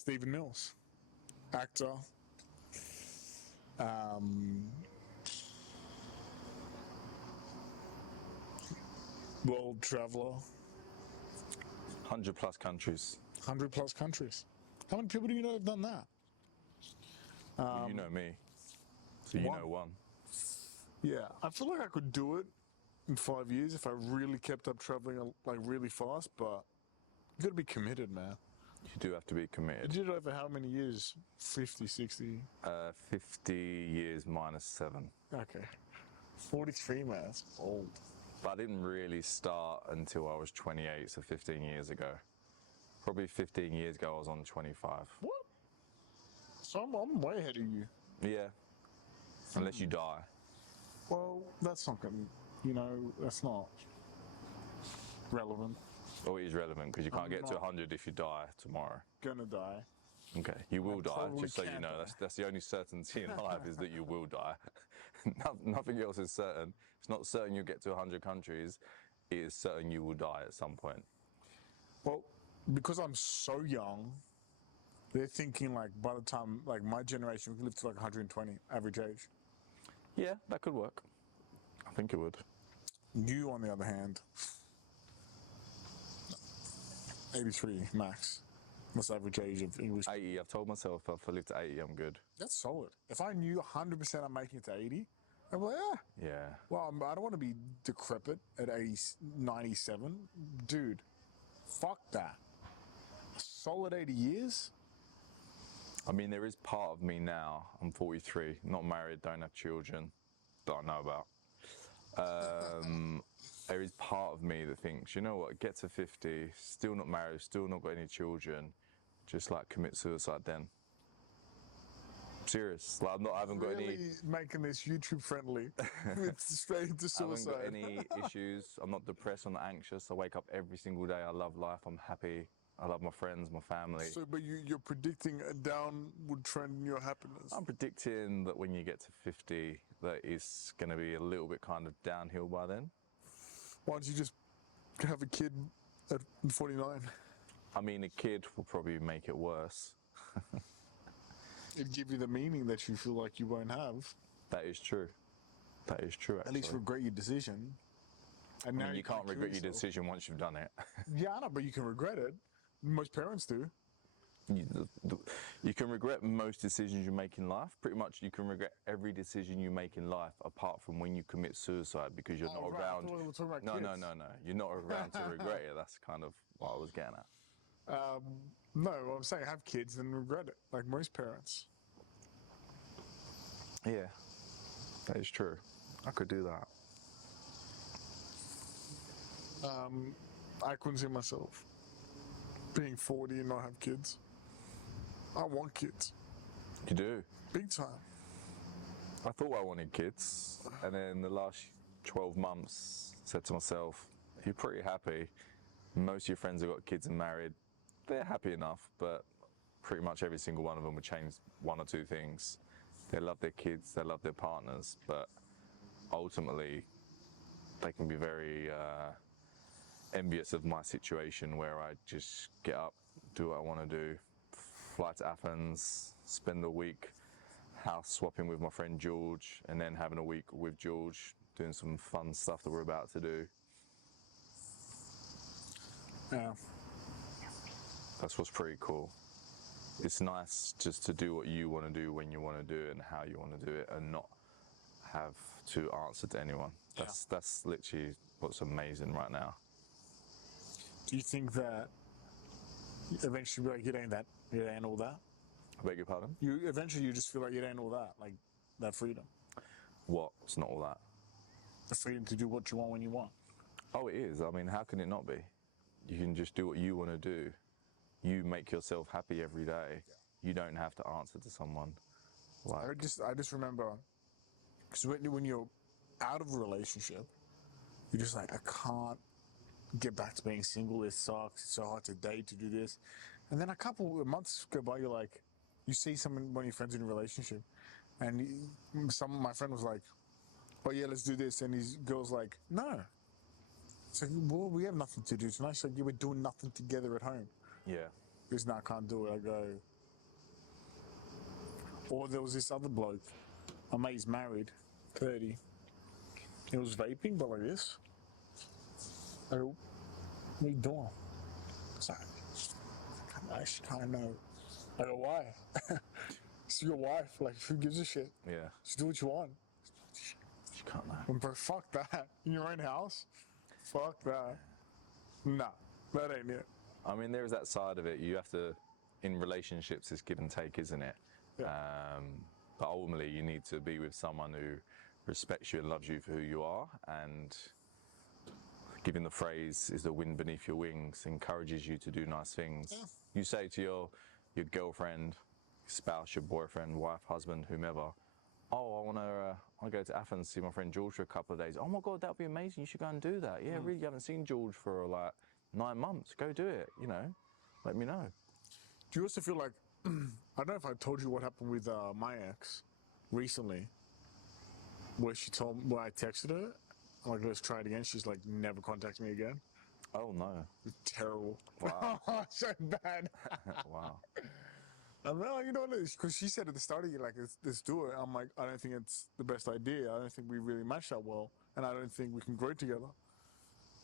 Stephen Mills, actor. World traveler. 100+ countries. 100+ countries. How many people do you know have done that? Well, you know me, so you know one. Yeah, I feel like I could do it in 5 years if I really kept up traveling like really fast, but you gotta be committed, man. You do have to be committed. You did it over how many years? 50, 60? 50 years minus 7. Okay. 43, man, that's old. But I didn't really start until I was 28, so 15 years ago. Probably 15 years ago I was on 25. What? So I'm way ahead of you. Yeah. Unless you die. Well, that's not gonna, that's not relevant. Oh, it is relevant because you can't get to 100 if you die tomorrow. Gonna die. Okay, you will die, just so you can't know. die. That's the only certainty in life is that you will die. Nothing else is certain. It's not certain you'll get to 100 countries. It is certain you will die at some point. Well, because I'm so young, they're thinking like by the time, like my generation, we can live to like 120 average age. Yeah, that could work. I think it would. You, on the other hand, 83 max. What's the average age of English? 80. I've told myself if I live to 80, I'm good. That's solid. If I knew 100% I'm making it to 80, I'd be like, yeah. Yeah. Well, I don't want to be decrepit at 97. Dude, fuck that. A solid 80 years? I mean, there is part of me now. I'm 43, not married, don't have children that I know about. There is part of me that thinks, you know what, get to 50, still not married, still not got any children, just like commit suicide then. Serious. Like I haven't got Really making this YouTube friendly. It's straight into suicide. I haven't got any issues. I'm not depressed, I'm not anxious. I wake up every single day. I love life. I'm happy. I love my friends, my family. So, but you're predicting a downward trend in your happiness? I'm predicting that when you get to 50, that it's going to be a little bit kind of downhill by then. Why don't you just have a kid at 49? I mean, a kid will probably make it worse. It'd give you the meaning that you feel like you won't have. That is true. That is true, actually. At least regret your decision. And now you can't regret your decision once you've done it. Yeah, I know, but you can regret it. Most parents do. You can regret most decisions you make in life. Pretty much you can regret every decision you make in life apart from when you commit suicide because you're not around. I thought we were talking about No. You're not around to regret it. That's kind of what I was getting at. No, I'm saying have kids and regret it, like most parents. Yeah, that is true. I could do that. I couldn't see myself being 40 and not have kids. I want kids. You do? Big time. I thought I wanted kids, and then the last 12 months said to myself, you're pretty happy. Most of your friends have got kids and married. They're happy enough, but pretty much every single one of them would change one or two things. They love their kids, they love their partners, but ultimately they can be very envious of my situation where I just get up, do what I want to do, fly to Athens, spend a week house swapping with my friend George, and then having a week with George doing some fun stuff that we're about to do. Yeah. That's what's pretty cool. It's nice just to do what you want to do when you want to do it and how you want to do it and not have to answer to anyone. That's literally what's amazing right now. Do you think that eventually like it ain't all that? I beg your pardon? You just feel like it ain't all that, like that freedom. What? It's not all that. The freedom to do what you want when you want. Oh, it is. I mean, how can it not be? You can just do what you want to do. You make yourself happy every day. You don't have to answer to someone. Like, I just remember, because when you're out of a relationship, you're just like, I can't get back to being single. It sucks. It's so hard to date, to do this. And then a couple of months go by, you're like, you see one of your friends in a relationship, and my friend was like, oh yeah, let's do this. And his girl's like, no. It's like, well, we have nothing to do tonight. She's like, yeah, we're doing nothing together at home. yeah. Because now I can't do it. I go. Or there was this other bloke. My mate's married, 30. He was vaping, but like this. I go, what are you doing? It's like, I actually kind of know. I go, why? It's your wife. Like, who gives a shit? Yeah. Just do what you want. You can't know. And bro, fuck that. In your own house? Fuck that. Nah, that ain't it. I mean, there is that side of it. You have to, in relationships, it's give and take, isn't it? Yeah. But ultimately, you need to be with someone who respects you and loves you for who you are, and given the phrase is the wind beneath your wings, encourages you to do nice things. Yeah. You say to your girlfriend, spouse, your boyfriend, wife, husband, whomever, oh, I want to go to Athens to see my friend George for a couple of days. Oh my God, that'd be amazing. You should go and do that. Yeah, really, you haven't seen George for like 9 months. Go do it, you know. Let me know. Do you also feel like, I don't know if I told you what happened with my ex recently, where I texted her, I'm like, let's try it again. She's like, never contact me again. Oh no. Terrible. Wow. So bad. Wow. I'm like, you know what it is? Because she said at the start of the year, like, let's do it. I'm like, I don't think it's the best idea. I don't think we really match that well. And I don't think we can grow together.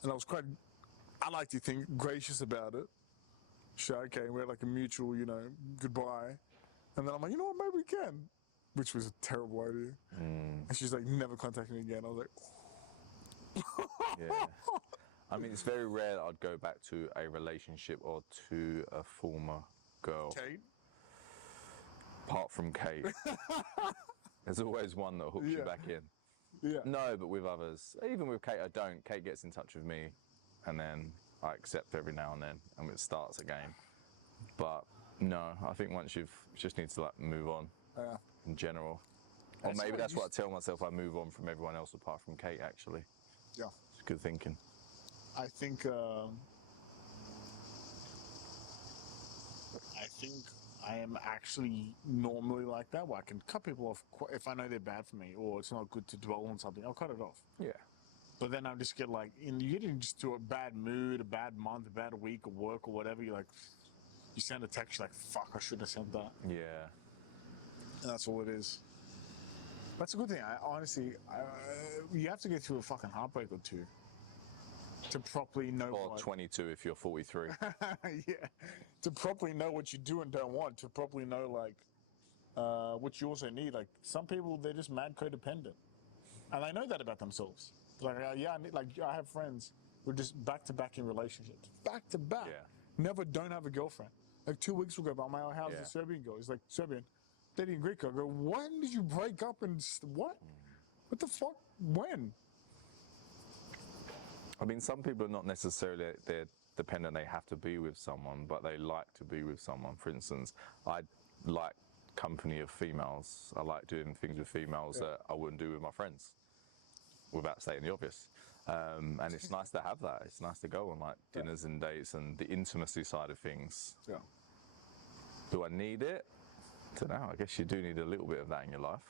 And I like to think, gracious about it. She said, okay, we had like a mutual, goodbye. And then I'm like, you know what, maybe we can. Which was a terrible idea. And she's like, never contact me again. I was like, Yeah. I mean, it's very rare that I'd go back to a relationship or to a former girl. Kate? Apart from Kate. There's always one that hooks you back in. Yeah. No, but with others. Even with Kate, I don't. Kate gets in touch with me, and then I accept every now and then, and it starts again. But no, I think once you just need to like move on in general. Or maybe that's what I tell myself, I move on from everyone else apart from Kate, actually. Yeah. It's good thinking. I think I am actually normally like that, where I can cut people off if I know they're bad for me or it's not good to dwell on something. I'll cut it off. Yeah. But then I just get like, you get into a bad mood, a bad month, a bad week of work or whatever. You're like, you send a text, you're like, fuck, I shouldn't have sent that. Yeah. And that's all it is. That's a good thing. You have to go through a fucking heartbreak or two to properly know Or 22 if you're 43. yeah. To properly know what you do and don't want. To properly know, like, what you also need. Like, some people, they're just mad codependent. And I know that about themselves. Like, I have friends who are just back-to-back in relationships. Back-to-back. Yeah. Never don't have a girlfriend. Like, 2 weeks ago, by my house, a Serbian girl. He's like, Serbian. Dating Greek girl. I go, when did you break up and what? What the fuck? When? I mean, some people are not necessarily, they're dependent, they have to be with someone, but they like to be with someone. For instance, I like company of females. I like doing things with females that I wouldn't do with my friends, without stating the obvious. And it's nice to have that. It's nice to go on like dinners and dates and the intimacy side of things. Yeah. Do I need it? I don't know. I guess you do need a little bit of that in your life.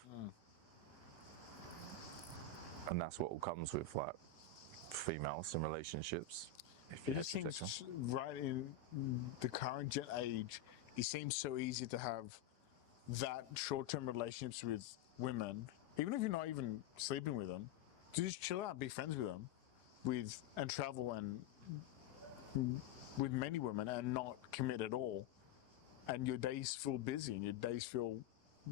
And that's what all comes with like females and relationships. It just seems right in the current age, it seems so easy to have that short-term relationships with women, even if you're not even sleeping with them, to just chill out, be friends with them, and travel and with many women and not commit at all, and your days feel busy and your days feel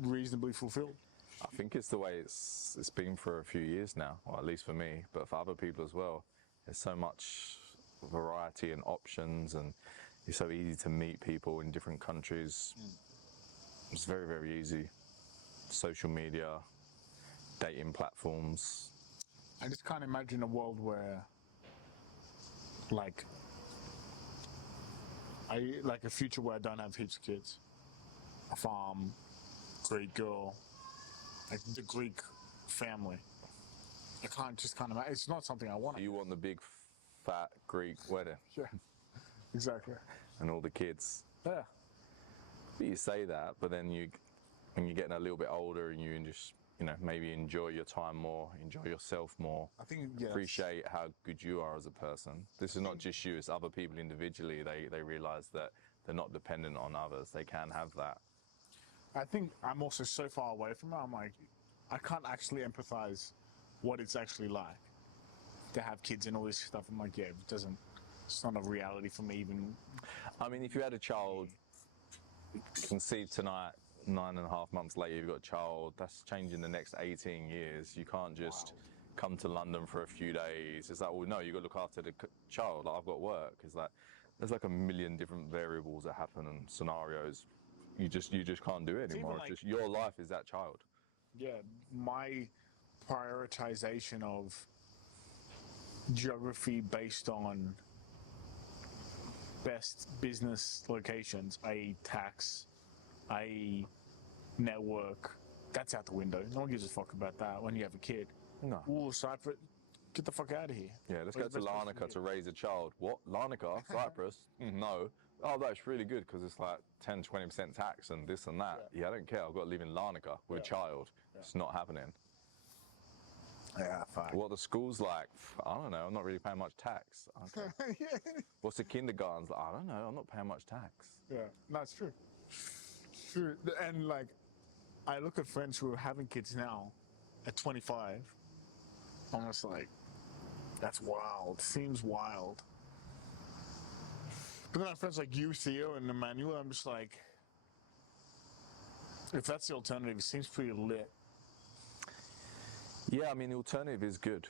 reasonably fulfilled. I think it's the way it's been for a few years now, or at least for me, but for other people as well. There's so much variety and options, and it's so easy to meet people in different countries. It's very, very easy. Social media, dating platforms. I just can't imagine a world where, like a future where I don't have heaps of kids. A farm, Greek girl, like the Greek family. I can't imagine. It's not something I want. You want the big, fat Greek wedding. Yeah, exactly. And all the kids. Yeah. But you say that, but then when you're getting a little bit older and you just, maybe enjoy your time more, enjoy yourself more, I think, appreciate how good you are as a person. This is not just you, it's other people individually. They realise that they're not dependent on others. They can have that. I think I'm also so far away from it. I'm like, I can't actually empathize what it's actually like to have kids and all this stuff. I'm like, yeah, it's not a reality for me even. I mean, if you had a child conceived tonight, 9.5 months later, you've got a child, that's changing the next 18 years. You can't just come to London for a few days. It's like, well, no, you've got to look after the child. Like, I've got work. It's like, there's like a million different variables that happen and scenarios. You just can't do it anymore. It's just your life is that child. Yeah, my prioritization of geography based on best business locations, i.e. tax, i.e. network, that's out the window. No one gives a fuck about that when you have a kid. No. Ooh, Cyprus, get the fuck out of here. Yeah, let's go to Larnaca to raise a child. What? Larnaca? Cyprus? No. Oh, that's really good because it's like 10-20% tax and this and that. Yeah, I don't care. I've got to live in Larnaca with a child. It's not happening. Yeah, fine. What the school's like? I don't know. I'm not really paying much tax. Okay. What's the kindergarten's like? I don't know. I'm not paying much tax. Yeah, no, it's true. It's true. And like, I look at friends who are having kids now at 25. I'm just like, that's wild. Seems wild. But then I have friends like you, Theo, and Emmanuel. I'm just like, if that's the alternative, it seems pretty lit. Yeah, I mean, the alternative is good.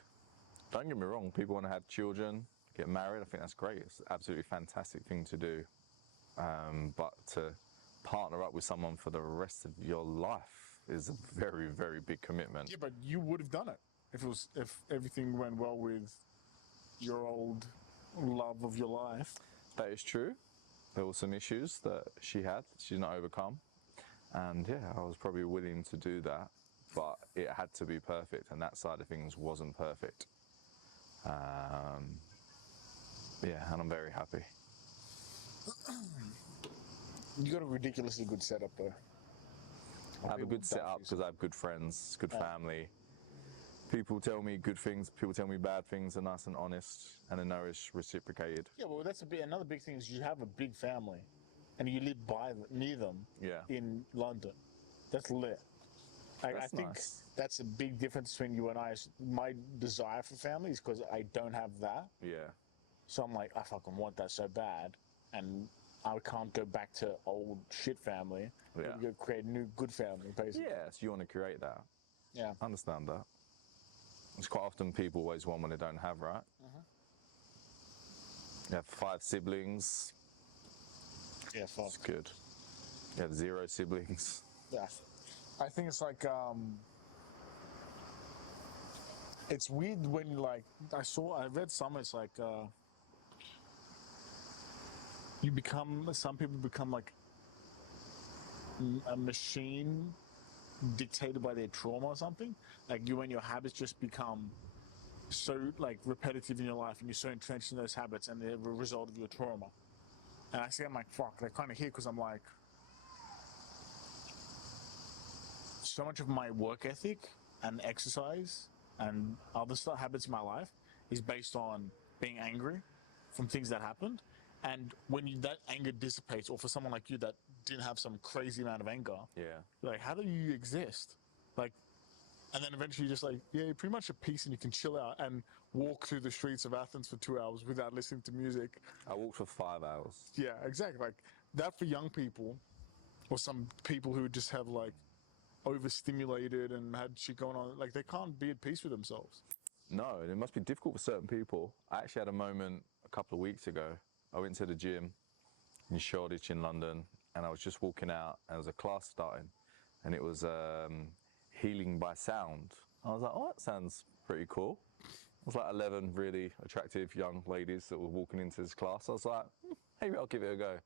Don't get me wrong. People want to have children, get married. I think that's great. It's an absolutely fantastic thing to do. But to partner up with someone for the rest of your life is a very, very big commitment. Yeah, but you would have done it if everything went well with your old love of your life. That is true. There were some issues that she's not overcome. And yeah, I was probably willing to do that, but it had to be perfect, and that side of things wasn't perfect. Yeah, and I'm very happy. You got a ridiculously good setup though. I have a good setup because I have good friends, good family. People tell me good things, people tell me bad things, are nice and honest, and I know it's reciprocated. Yeah, well, that's another big thing is you have a big family, and you live near them. Yeah. In London, that's lit. I think nice. That's a big difference between you and I. My desire for family is because I don't have that. Yeah. So I'm like, I fucking want that so bad, and I can't go back to old shit family. Yeah. You got to create a new good family, basically. Yeah, so you want to create that. Yeah. I understand that. It's quite often people always want what they don't have, right? You have 5 siblings. Yeah, fuck. It's good. You have 0 siblings. Yeah. I think it's like, it's weird when like, I read somewhere, it's like, some people become like a machine dictated by their trauma or something. Like you and your habits just become so like repetitive in your life, and you're so entrenched in those habits, and they're a result of your trauma. And I see, I'm like, fuck, they're kind of here because I'm like, so much of my work ethic and exercise and other habits in my life is based on being angry from things that happened. And when that anger dissipates, or for someone like you that didn't have some crazy amount of anger, Yeah. you're like, how do you exist? Like, and then eventually you're just like, yeah, you're pretty much at peace and you can chill out and walk through the streets of Athens for 2 hours without listening to music. I walked for 5 hours. Yeah, exactly. Like that for young people, or some people who just have like overstimulated and had shit going on, like they can't be at peace with themselves. No, and it must be difficult for certain people. I actually had a moment a couple of weeks ago. I went to the gym in Shoreditch in London, and I was just walking out, and there was a class starting, and it was healing by sound. I was like, oh, that sounds pretty cool. It was like 11 really attractive young ladies that were walking into this class. I was like, maybe I'll give it a go.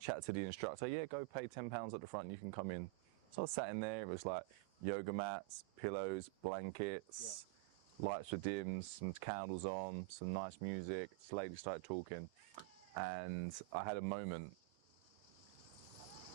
Chat to the instructor, yeah, go pay £10 at the front, you can come in. So I was sat in there, it was like yoga mats, pillows, blankets, lights were dim, some candles on, some nice music. This lady started talking, and I had a moment.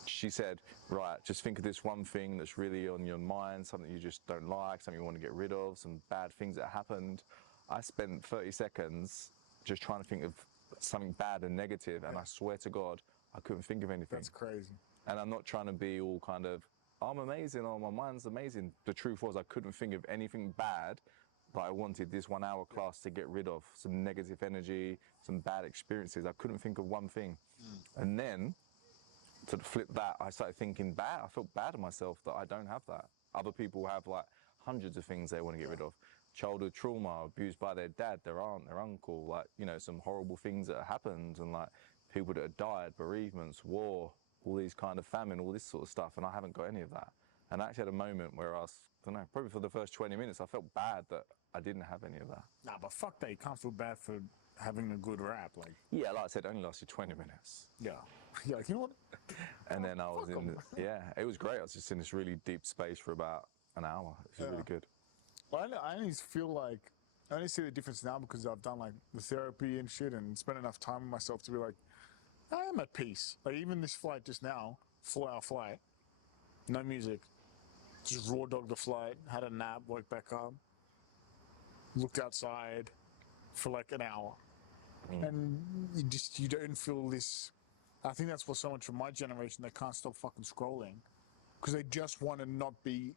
She said, right, just think of this one thing that's really on your mind, something you just don't like, something you want to get rid of, some bad things that happened. I spent 30 seconds just trying to think of something bad and negative, and I swear to God, I couldn't think of anything. That's crazy. And I'm not trying to be all kind of, I'm amazing, or my mind's amazing. The truth was I couldn't think of anything bad, but I wanted this 1 hour class to get rid of some negative energy, some bad experiences. I couldn't think of one thing. And then to flip that, I started thinking bad. I felt bad of myself that I don't have that. Other people have like hundreds of things they want to get rid of. Childhood trauma, abused by their dad, their aunt, their uncle, like, you know, some horrible things that happened, and like people that have died, bereavements, war, all these kind of famine, all this sort of stuff, and I haven't got any of that. And I actually had a moment where I was, I don't know, probably for the first 20 minutes, I felt bad that I didn't have any of that. Nah, but fuck that. You can't feel bad for having a good rap. Like, Yeah, like I said, it only lasted 20 minutes. yeah. Yeah, like, you know what? And then I was fuck 'em. yeah, it was great. I was just in this really deep space for about an hour. It was really good. Well, I only feel like, I only see the difference now because I've done like the therapy and shit and spent enough time with myself to be like, I am at peace. Like, even this flight just now, 4-hour flight, no music, just raw dog the flight, had a nap, woke back up, looked outside for like an hour. And you don't feel this. I think that's what so much of my generation, they can't stop fucking scrolling because they just want to not be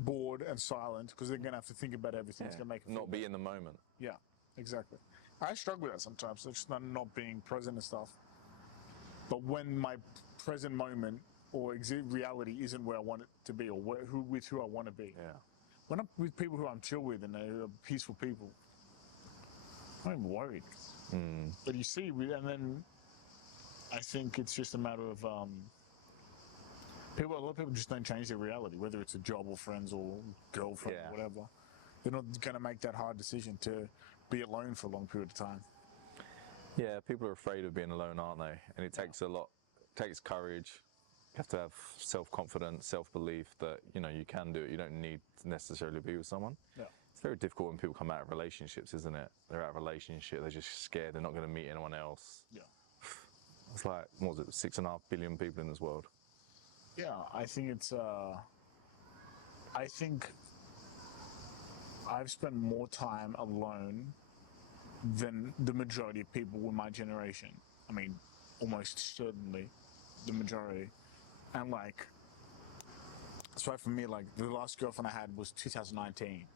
bored and silent because they're going to have to think about everything. It's going to make it Not be in the moment. Yeah, exactly. I struggle with that sometimes. It's just not being present and stuff. But when my present moment or reality isn't where I want it to be, or with who I want to be, Yeah. when I'm with people who I'm chill with and they're peaceful people, I'm not even worried. But you see, and then I think it's just a matter of a lot of people just don't change their reality, whether it's a job or friends or girlfriend or whatever. They're not going to make that hard decision to be alone for a long period of time. Yeah, people are afraid of being alone, aren't they? And it takes a lot, it takes courage. You have to have self-confidence, self-belief that, you know, you can do it. You don't need to necessarily be with someone. Yeah. It's very difficult when people come out of relationships, isn't it? They're out of a relationship, they're just scared, they're not going to meet anyone else. Yeah. It's like, what was it, 6.5 billion people in this world? Yeah, I think it's, I think I've spent more time alone than the majority of people in my generation. I mean, almost certainly the majority. And like, so for me, like the last girlfriend I had was 2019.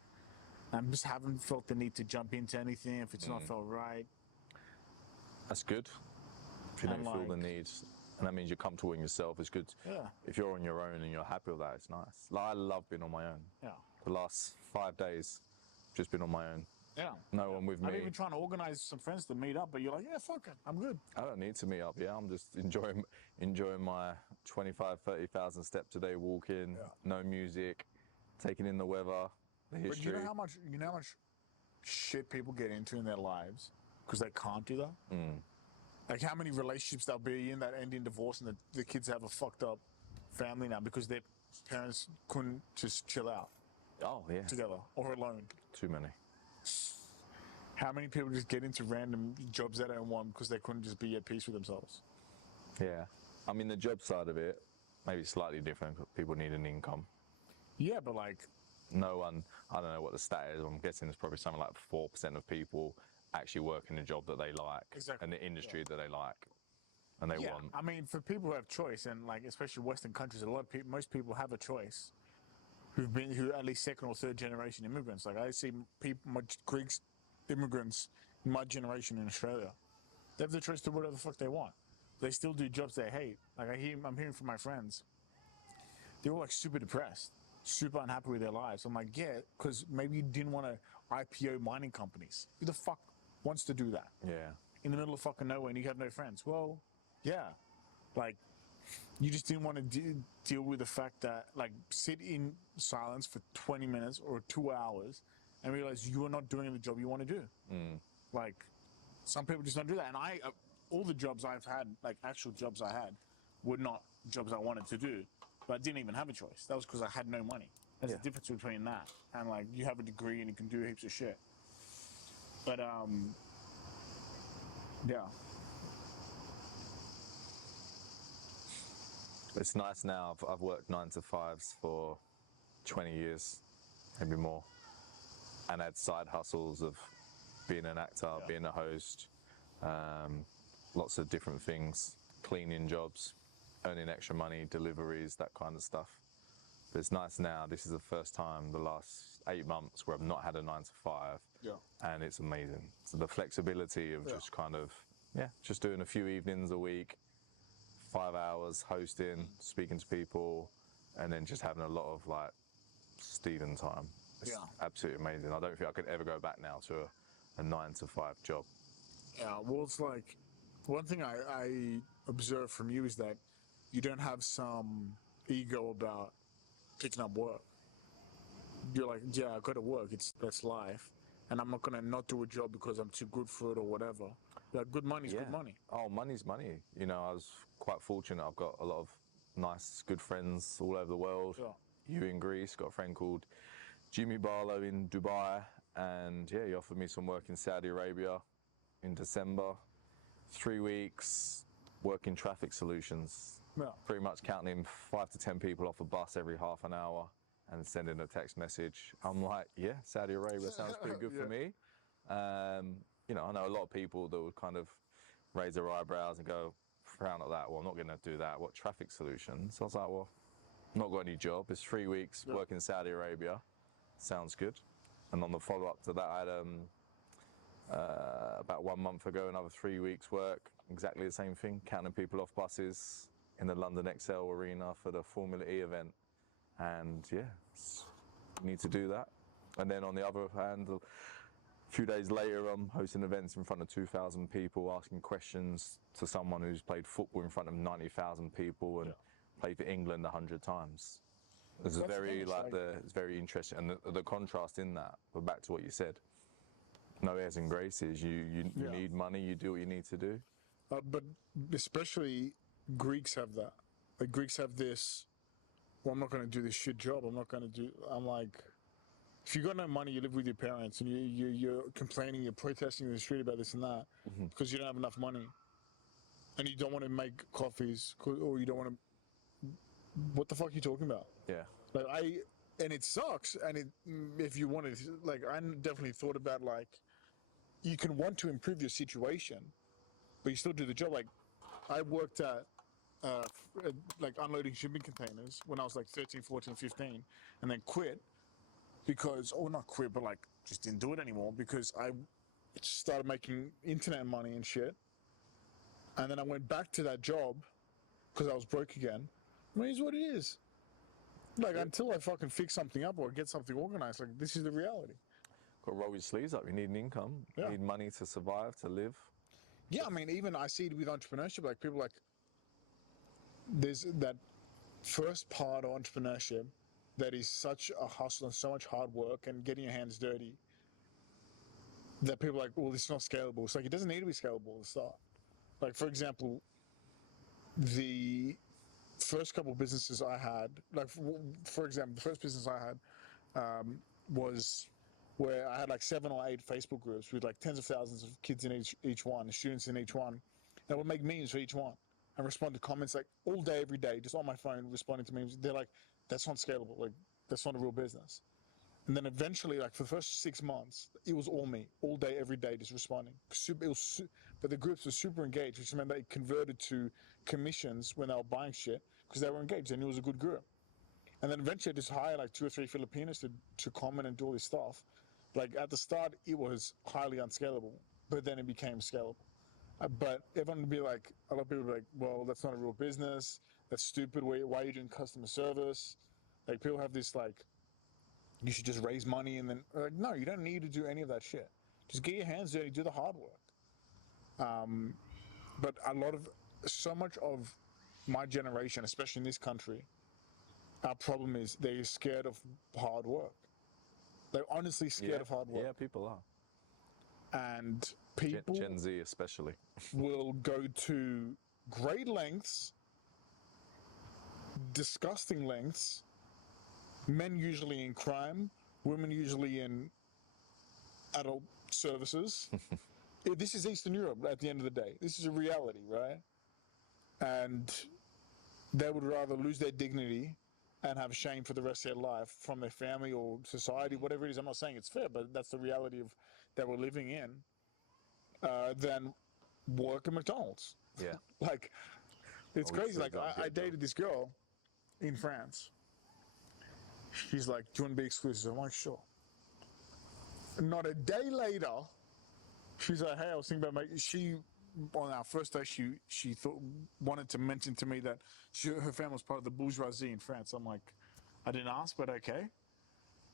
I just haven't felt the need to jump into anything if it's not felt right. That's good. If you don't And feel the like- need, and that means you're comfortable in yourself, it's good. Yeah. If you're on your own and you're happy with that, it's nice. Like, I love being on my own. Yeah. The last 5 days, just been on my own. Yeah. No one with me. I'm even trying to organize some friends to meet up, but you're like, yeah, fuck it, I'm good. I don't need to meet up. Yeah, I'm just enjoying my 25, 30,000 steps a day walking. Yeah. No music, taking in the weather, the But history. you know how much shit people get into in their lives because they can't do that? Like how many relationships they'll be in that end in divorce and the kids have a fucked up family now because their parents couldn't just chill out Oh yeah, together or alone. too many. How many people just get into random jobs they don't want because they couldn't just be at peace with themselves? Yeah, I mean the job side of it, maybe slightly different. But people need an income. Yeah, but like, No one, I don't know what the stat is. I'm guessing there's probably something like 4% of people actually work in a job that they like Exactly, and the industry that they like and they yeah, want. I mean, for people who have choice, and like especially Western countries, most people have a choice. Who at least second or third generation immigrants. Like I see people, my Greeks immigrants in my generation in Australia, they have the choice to do whatever the fuck they want. They still do jobs they hate. Like I'm hearing from my friends, they're all like super depressed, super unhappy with their lives. I'm like, yeah, because maybe you didn't want to IPO mining companies. Who the fuck wants to do that? Yeah. In the middle of fucking nowhere and you have no friends. Well, yeah, like you just didn't want to deal with the fact that like sit in silence for 20 minutes or 2 hours and realize you are not doing the job you want to do. Like some people just don't do that. And all the jobs I've had, like actual jobs I had, were not jobs I wanted to do, but I didn't even have a choice. That was because I had no money. There's a difference between that and like you have a degree and you can do heaps of shit. But yeah. It's nice now. I've worked 9 to 5s for 20 years, maybe more, and had side hustles of being an actor, being a host, lots of different things. cleaning jobs, earning extra money, deliveries, that kind of stuff. But it's nice now. This is the first time the last 8 months where I've not had a 9 to 5. Yeah. And it's amazing. So the flexibility of just kind of, just doing a few evenings a week, 5 hours hosting, speaking to people, and then just having a lot of like Stephen time. It's absolutely amazing. I don't think I could ever go back now to a 9 to 5 job. Yeah, well, it's like, one thing I observe from you is that you don't have some ego about picking up work. You're like, yeah, I got to work. That's life, and I'm not gonna not do a job because I'm too good for it or whatever. Like, good money's good money. Oh, money's money. You know, I was quite fortunate. I've got a lot of nice, good friends all over the world. Yeah. You in Greece, got a friend called Jimmy Barlow in Dubai, and he offered me some work in Saudi Arabia in December. 3 weeks working traffic solutions. Yeah. Pretty much counting 5 to 10 people off a bus every half an hour and sending a text message. I'm like, yeah, Saudi Arabia sounds pretty good for me. You know, I know a lot of people that would kind of raise their eyebrows and go, frown at that. Well, I'm not going to do that. What traffic solutions? So I was like, well, not got any job. It's 3 weeks working in Saudi Arabia. Sounds good. And on the follow-up to that, I had about 1 month ago, another 3 weeks work, exactly the same thing, counting people off buses in the London XL Arena for the Formula E event. And you need to do that. And then on the other hand, a few days later, I'm hosting events in front of 2,000 people, asking questions to someone who's played football in front of 90,000 people and played for England 100 times. It's very it's very interesting, and the contrast in that. But back to what you said, no airs and graces. You need money. You do what you need to do. But especially Greeks have that. Like, Greeks have this. Well, I'm not going to do this shit job. I'm like, if you got no money, you live with your parents, and you're complaining, you're protesting in the street about this and that because you don't have enough money, and you don't want to make coffees, or you don't want to. What the fuck are you talking about? Yeah. Like, and it sucks. And if you wanted, like, I definitely thought about, like, you can want to improve your situation, but you still do the job. Like, I worked at like unloading shipping containers when I was like 13, 14, 15, and then quit because, or not quit, but like just didn't do it anymore because I started making internet money and shit. And then I went back to that job because I was broke again. I mean, it's what it is. Like, until I fucking fix something up or get something organized, like, this is the reality. Got to roll your sleeves up. You need an income. You need money to survive, to live. Yeah, I mean, even I see it with entrepreneurship. Like, people, like, there's that first part of entrepreneurship that is such a hustle and so much hard work and getting your hands dirty that people are like, well, it's not scalable. It's like, it doesn't need to be scalable at the start. Like, for example, the first couple of businesses I had, like, for example, the first business I had was where I had like 7 or 8 Facebook groups with like tens of thousands of kids in each one, students in each one. And I would make memes for each one and respond to comments like all day, every day, just on my phone, responding to memes. They're like, that's not scalable. Like, that's not a real business. And then eventually, like, for the first 6 months, it was all me, all day, every day, just responding. But the groups were super engaged, which meant they converted to commissions when they were buying shit because they were engaged. They knew it was a good group. And then eventually I just hired like 2 or 3 Filipinos to comment and do all this stuff. Like, at the start, it was highly unscalable, but then it became scalable. But everyone would be like, a lot of people would be like, well, that's not a real business. That's stupid. Why are you doing customer service? Like, people have this, like, you should just raise money and then, like, no, you don't need to do any of that shit. Just get your hands dirty, do the hard work. But so much of my generation, especially in this country, our problem is they're scared of hard work. They're honestly scared of hard work. Yeah, people are. And people, Gen Z especially, will go to great lengths, disgusting lengths, men usually in crime, women usually in adult services. This is Eastern Europe at the end of the day. This is a reality, right? And they would rather lose their dignity and have shame for the rest of their life from their family or society, whatever it is. I'm not saying it's fair, but that's the reality of that we're living in, than work at McDonald's. Yeah. Like, It's Oh, crazy. so Like, don't I get a job. dated this girl in France. She's like, do you want to be exclusive? I'm like, sure. Not a day later, she's like, hey, I was thinking about making, on our first day, she wanted to mention to me that her family was part of the bourgeoisie in France. I'm like, I didn't ask, but okay.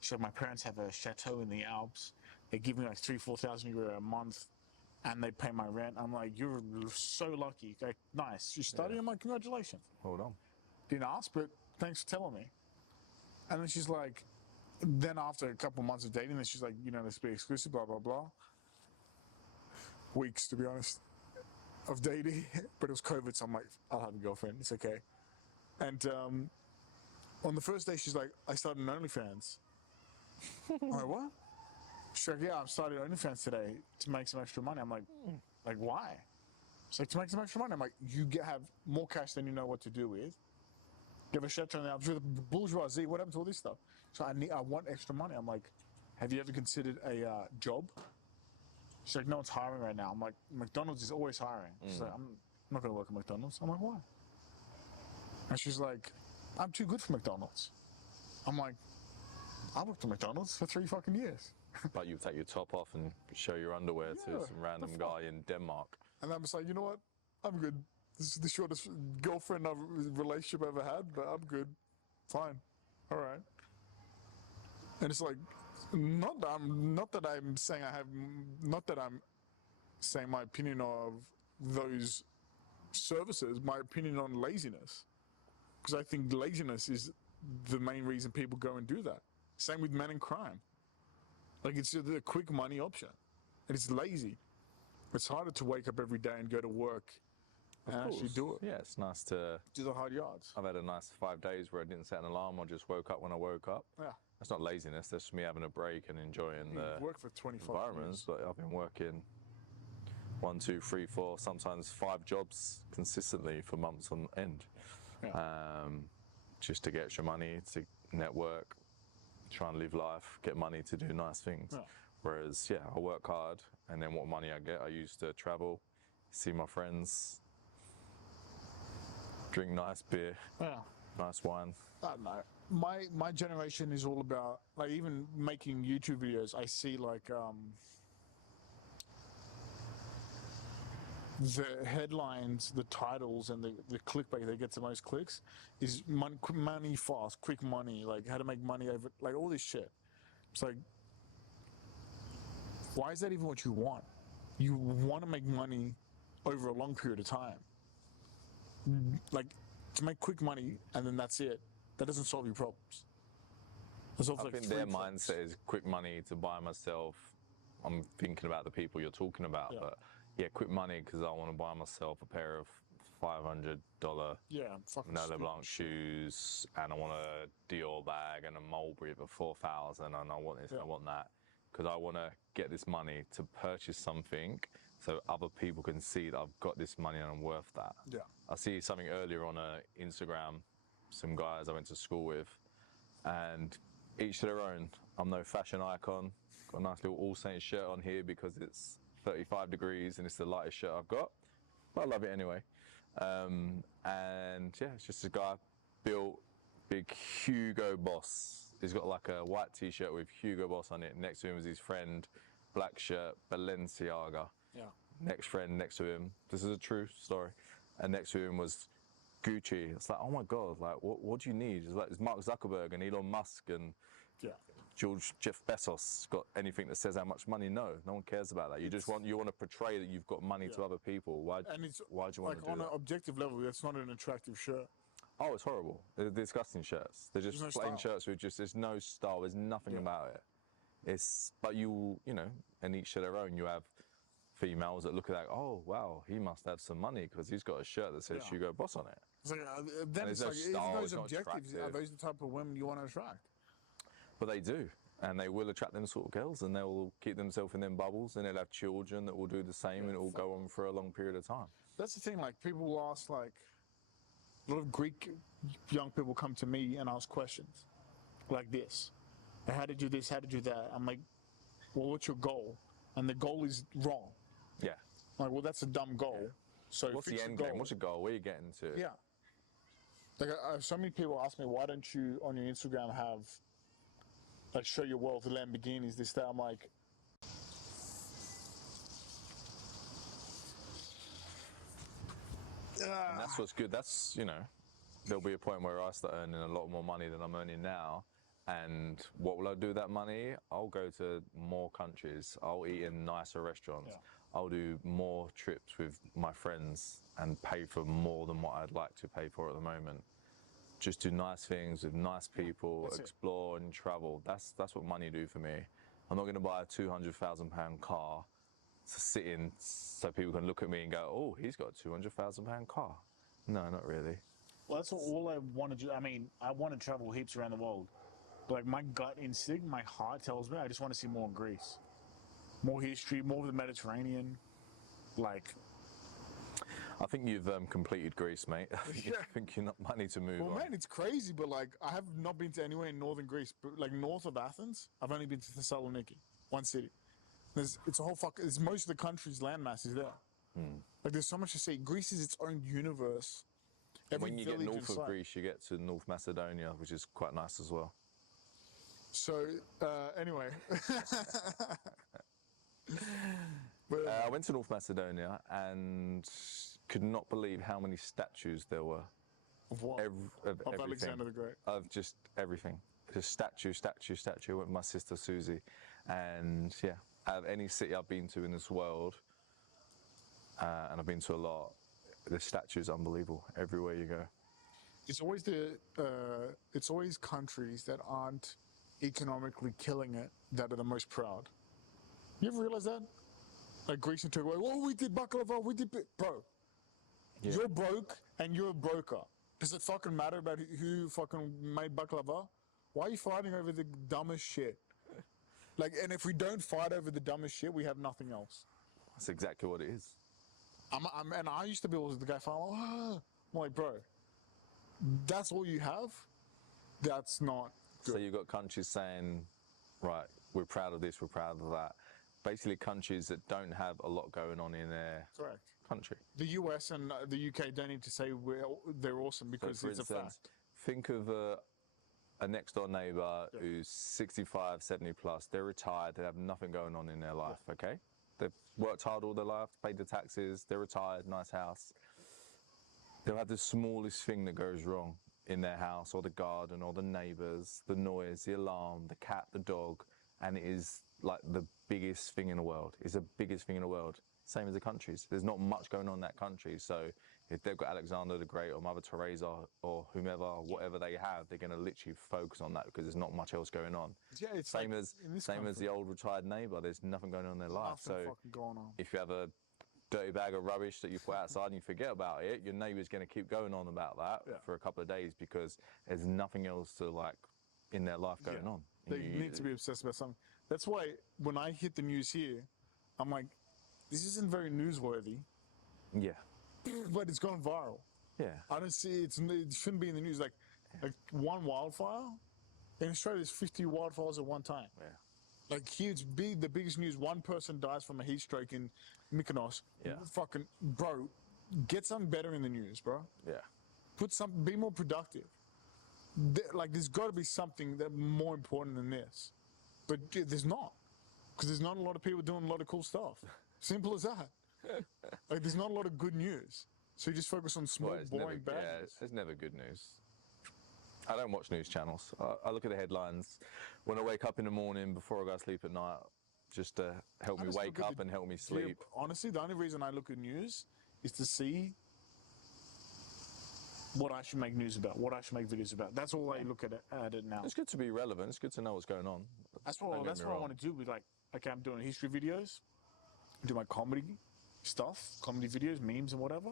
She said, my parents have a chateau in the Alps. They give me like 3,000-4,000 euro a month, and they pay my rent. I'm like, you're so lucky. Like, nice. You study? Yeah. I'm like, congratulations. Hold on. Didn't ask, but thanks for telling me. And then she's like, then after a couple months of dating, then she's like, let's be exclusive, blah, blah, blah. Weeks, to be honest, of dating. But it was COVID, so I'm like, I'll have a girlfriend. It's okay. And on the first day, she's like, I started an OnlyFans. I'm like, what? She's like, yeah, I've started OnlyFans today to make some extra money. I'm like, why? She's like, to make some extra money. I'm like, have more cash than you know what to do with. You have a chateau now. I'm sure the bourgeoisie, what happened to all this stuff? So I want extra money. I'm like, have you ever considered a job? She's like, no one's hiring right now. I'm like, McDonald's is always hiring. She's like, I'm not going to work at McDonald's. I'm like, why? And she's like, I'm too good for McDonald's. I'm like, I worked at McDonald's for 3 fucking years. But you take your top off and show your underwear to Yeah, some random guy in Denmark. And I'm just like, you know what? I'm good. This is the shortest girlfriend relationship I've ever had, but I'm good. Fine. All right. And it's like, not that I'm saying my opinion of those services, my opinion on laziness. Because I think laziness is the main reason people go and do that. Same with men in crime. Like, it's the quick money option. And it's lazy. It's harder to wake up every day and go to work and actually do it. Yeah, it's nice to Do the hard yards. I've had a nice 5 days where I didn't set an alarm. I just woke up when I woke up. Yeah. That's not laziness. That's just me having a break and enjoying the Work for 25 environments. years. But I've been working 1, 2, 3, 4, sometimes 5 jobs consistently for months on end, just to get extra money, to network, try and live life, get money to do nice things. Yeah. Whereas, I work hard, and then what money I get, I use to travel, see my friends, drink nice beer, nice wine. I don't know. My generation is all about, like, even making YouTube videos, I see like the headlines, the titles, and the clickbait that gets the most clicks is money fast, quick money, like how to make money over, like all this shit. It's like, why is that even what you want? You want to make money over a long period of time. Like, to make quick money and then that's it, that doesn't solve your problems. It solves, I like, think 3 their problems. mindset is quick money to buy myself. I'm thinking about the people you're talking about, Yeah. but quick money because I want to buy myself a pair of $500 Yeah, fucking No stupid LeBlanc shit. shoes, and I want a Dior bag and a Mulberry for 4,000, and I want this and I want that, because I want to get this money to purchase something so other people can see that I've got this money and I'm worth that. Yeah. I see something earlier on Instagram, some guys I went to school with, and each to their own. I'm no fashion icon. Got a nice little All Saints shirt on here because it's 35 degrees and it's the lightest shirt I've got, but I love it anyway. And it's just a guy built big Hugo Boss. He's got like a white t-shirt with Hugo Boss on it. Next to him is his friend, black shirt, Balenciaga. Yeah. Next friend next to him, this is a true story, and next to him was Gucci. It's like, oh my God, like what do you need? It's like, it's Mark Zuckerberg and Elon Musk and Jeff Bezos got anything that says how much money? No one cares about that. You want to portray that you've got money to other people. Why do you want to do like, on that? an objective level, that's not an attractive shirt. Oh, it's horrible. They're disgusting shirts. They're just There's no plain style. shirts with there's no style. There's nothing about it. But and each to their own. You have females that look at that, oh wow, he must have some money because he's got a shirt that says Hugo Boss on it. It's like, then And it's there's like, no style, those it's not objectives, are attractive. those the type of women you want to attract? But they do, and they will attract them sort of girls, and they'll keep themselves in them bubbles, and they'll have children that will do the same, and it will go on for a long period of time. That's the thing, like, people will ask, like, a lot of Greek young people come to me and ask questions like this. How did you do this? How did you do that? I'm like, well, what's your goal? And the goal is wrong. Yeah. Like, well, that's a dumb goal. So What's fix the your end goal. game? What's your goal? Where are you getting to? Yeah. Like so many people ask me, why don't you on your Instagram have like show your wealth, Lamborghinis, this, that. I'm like, And that's what's good. That's, you know, there'll be a point where I start earning a lot more money than I'm earning now. And what will I do with that money? I'll go to more countries. I'll eat in nicer restaurants. Yeah. I'll do more trips with my friends and pay for more than what I'd like to pay for at the moment. Just do nice things with nice people, explore and travel. That's what money do for me. I'm not going to buy a £200,000 car to sit in so people can look at me and go, oh, he's got a £200,000 car. No, not really. well, that's all I want to do. I mean, I want to travel heaps around the world. But like my gut instinct, my heart tells me I just want to see more of Greece. More history, more of the Mediterranean. Like, I think you've completed Greece, mate. I think you might need to move on. well, man, it's crazy, but like, I have not been to anywhere in northern Greece, but like north of Athens, I've only been to Thessaloniki, one city. It's a whole it's most of the country's landmass is there. Like, there's so much to see. Greece is its own universe. When you get north of Greece, you get to North Macedonia, which is quite nice as well. So, anyway. But, I went to North Macedonia and could not believe how many statues there were. of what? Of everything. Alexander the Great. Of just everything. Just statue. I went with my sister Susie. And yeah, out of any city I've been to in this world, and I've been to a lot, the statue's unbelievable everywhere you go. It's always countries that aren't economically killing it that are the most proud. You ever realize that? Like Greece and Turkey, oh, we did baklava, bro. Yeah. You're broke and you're a broker. Does it fucking matter about who fucking made baklava? Why are you fighting over the dumbest shit? Like, and if we don't fight over the dumbest shit, we have nothing else. That's exactly what it is. And I used to be the guy farmer. I'm like, bro, that's all you have? That's not good. So you've got countries saying, right, we're proud of this, we're proud of that. Basically countries that don't have a lot going on in their Correct. country. The US and the UK don't need to say they're awesome because So it's a fact. think of a next door neighbour who's 65, 70 plus. They're retired, they have nothing going on in their life, okay? They've worked hard all their life, paid the taxes, they're retired, nice house. They'll have the smallest thing that goes wrong in their house or the garden or the neighbours, the noise, the alarm, the cat, the dog, and it is like the biggest thing in the world. It's the biggest thing in the world. Same as the countries. There's not much going on in that country. So if they've got Alexander the Great or Mother Teresa or whomever, whatever they have, they're going to literally focus on that because there's not much else going on. Yeah, it's same like as the old retired neighbour. There's nothing going on in their life. Nothing So fucking going on. if you have a dirty bag of rubbish that you put outside and you forget about it, your neighbour's going to keep going on about that for a couple of days because there's nothing else to like in their life going on. They need to be obsessed about something. That's why when I hit the news here, I'm like, this isn't very newsworthy, Yeah. but it's gone viral. Yeah. I don't see it shouldn't be in the news. Like one wildfire in Australia, there's 50 wildfires at one time. Yeah. Like here, it's big. The biggest news: one person dies from a heat stroke in Mykonos. Yeah. Fucking bro, get something better in the news, bro. Yeah. Be more productive. Like there's got to be something that more important than this, but there's not, because there's not a lot of people doing a lot of cool stuff. Simple as that. Like there's not a lot of good news, so you just focus on small, boring bad news. There's never good news. I don't watch news channels. I look at the headlines when I wake up in the morning before I go to sleep at night, just to help me wake up and help me sleep. Yeah, honestly, the only reason I look at news is to see what I should make news about, what I should make videos about. That's all I look at it now. It's good to be relevant. It's good to know what's going on. That's what I want to do. With like, okay, I'm doing history videos, do my comedy stuff, comedy videos, memes and whatever,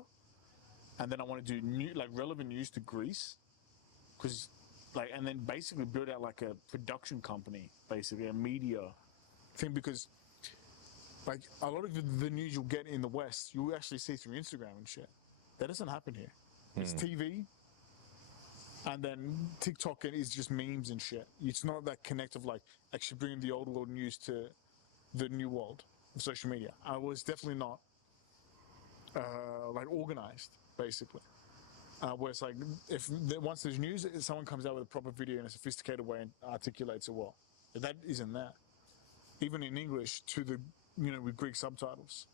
and then I want to do relevant news to Greece, because and then basically build out like a production company, basically a media thing, because like a lot of the news you'll get in the West, you'll actually see through Instagram and shit. That doesn't happen here. It's TV, and then TikTok is just memes and shit. It's not that connective, like actually bringing the old world news to the new world of social media. I was definitely not like organized, basically. Where it's like, once there's news, someone comes out with a proper video in a sophisticated way and articulates it well. That isn't there. Even in English, with Greek subtitles,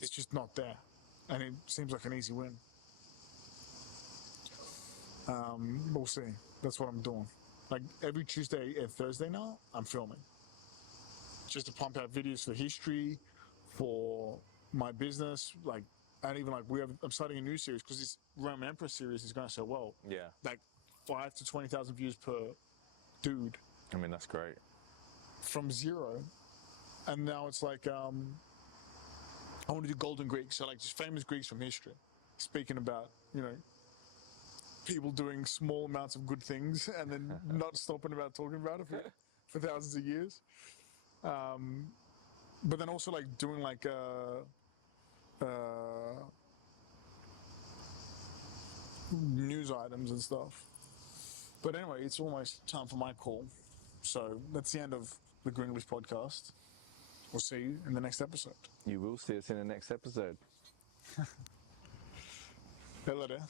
it's just not there, and it seems like an easy win. We'll see. That's what I'm doing. Like every Tuesday and Thursday now, I'm filming, just to pump out videos for history, for my business, and even I'm starting a new series because this Roman Emperor series is going so well. Yeah. Like 5 to 20,000 views per dude. I mean, that's great. From zero, and now it's like I want to do Golden Greeks, so like just famous Greeks from history, speaking about people doing small amounts of good things and then not stopping about talking about it for thousands of years. But then also like doing like news items and stuff. But anyway, it's almost time for my call. So that's the end of the Grenglish podcast. We'll see you in the next episode. You will see us in the next episode. Hello there.